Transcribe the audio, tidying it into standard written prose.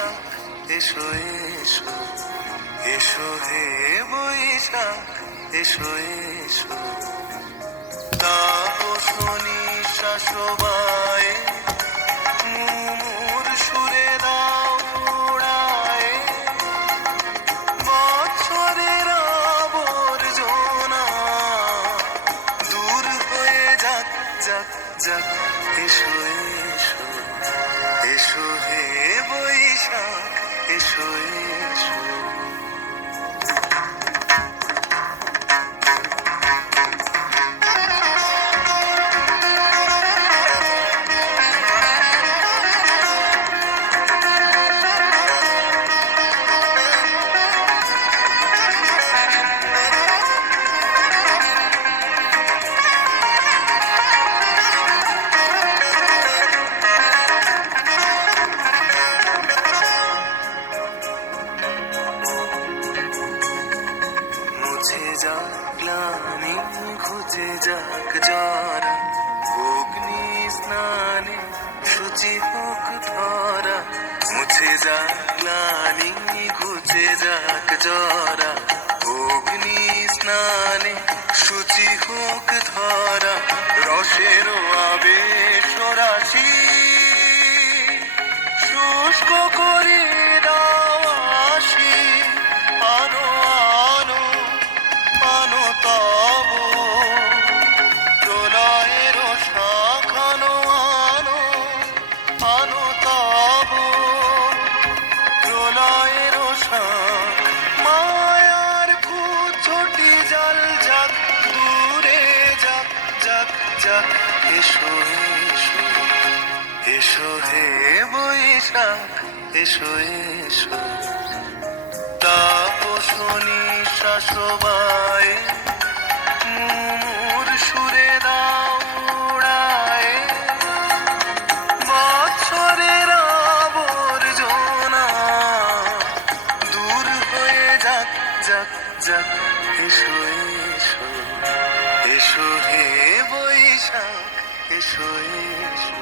বৈশাখ এসো এসো, এসো হে বৈশাখ এসো এসো। তাপস নিঃশ্বাস বায়ে মুমুর সুরে দাও উড়ায়ে, বছরের আবর্জনা দূর হয়ে যাক যাক যাক। এসো এসো, এসো হে বৈশাখ এসো এসো। মুছে যাক গ্লানি, ঘুচে যাক জরা, অগ্নি স্নানে শুচি হোক ধরা। মুছে যাক গ্লানি, ঘুচে যাক জরা, অগ্নি স্নানে শুচি হোক ধরা। রসের আবেশ রাশি শুষ্ক করে দাও আসি, আনো আনো আনো তব প্রলয়ের শাখানো, আনো আনো তব প্রলয়ের শাখ। মায়ার কুচটি জল যাক, দূরে যাক যাক যাক। এসো এসো, এসো হে বৈশাখ এসো এসো। তাপস নিঃশ্বাস বায়ে মুমুর সুরে দাও উড়ায়ে, বছরের আবর্জনা দূর হয়ে যাক যাক যাক। এসো এসো, এসো হে বৈশাখ এসো এসো।